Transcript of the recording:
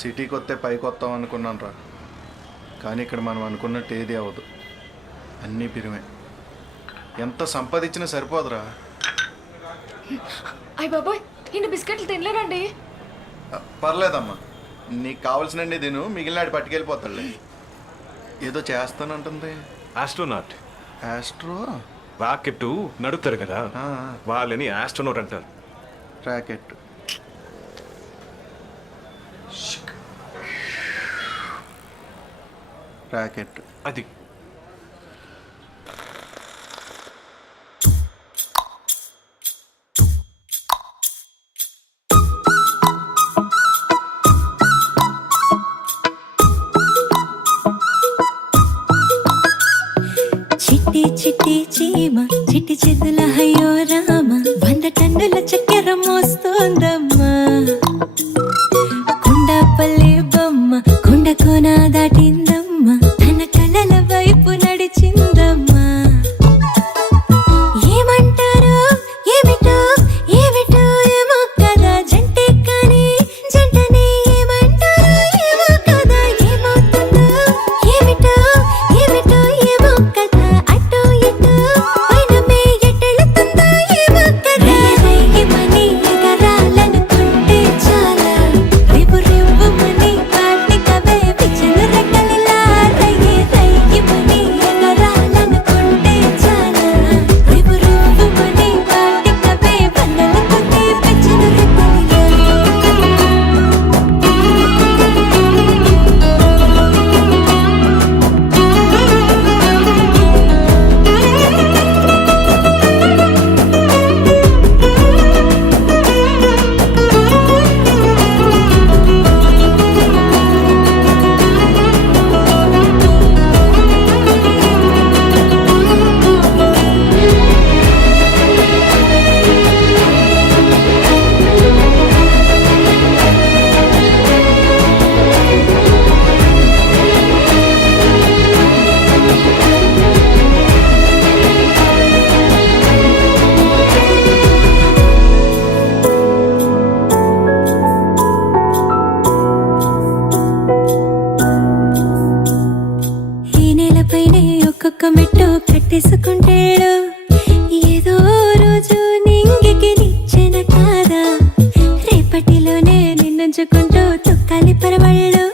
సిటీకి వస్తే పైకి వస్తాం అనుకున్నాను రా, కానీ ఇక్కడ మనం అనుకున్నట్టు ఏది అవ్వదు. అన్నీ పిరిమే. ఎంత సంపాదించినా సరిపోదురా. అయ్య బాబోయ్, ఇన్ని బిస్కెట్లు తినలేరండి. పర్లేదమ్మా, నీకు కావాల్సినండి తిను, మిగిలినాడు పట్టుకెళ్ళిపోతాడులే. ఏదో చేస్తానంటుంది. ఆస్ట్రోనాట్. ఆస్ట్రో రాకెట్ నడుపుతారు కదా, వాళ్ళని ఆస్ట్రోనాట్ అంటారు. రాకెట్. రాకెట్ అది. చిట్టి చిట్టి చీమ చిట్టి చేతుల హయ్యో రామ 100 టన్నుల చక్కెర మోస్తోందమ్మా. కుండపల్లి బొమ్మ కుండ కోన దాటిందమ్మా, తన కలల వైపు నడిచిందమ్మా. ఏమంటారు ఏమిటో ఏమిటో ఏమో కదా, జంటే కానీ జంటనే ఏమంటారు ఏమో కదా. ఏమవుతుందో ఏమిటో ఏమిటో ఏమో కదా, అటో ఇటో పైనమే ఎటెళుతుందో ఏమో కదా. రేగిమని ఎగరాలనుకుంటే చాలా, రేపు రేపుమని వాటికవే పిచ్చను రెక్కలిలా. రేగిమని ఎగరాలనుకుంటే చాలా, రేపు రేపుమని వాటికవే పన్నెల కొద్ది పిచ్చను రెక్కలిలా. ఈ నేలపైనే ఒక్కొక్క మెట్టు కట్టేసుకుంటాడు, ఏదో రోజు నింగికి నిచ్చెన కాదా. రేపటిలోనే నిన్నుంచుకుంటూ తొక్కాలి పరవళ్ళు.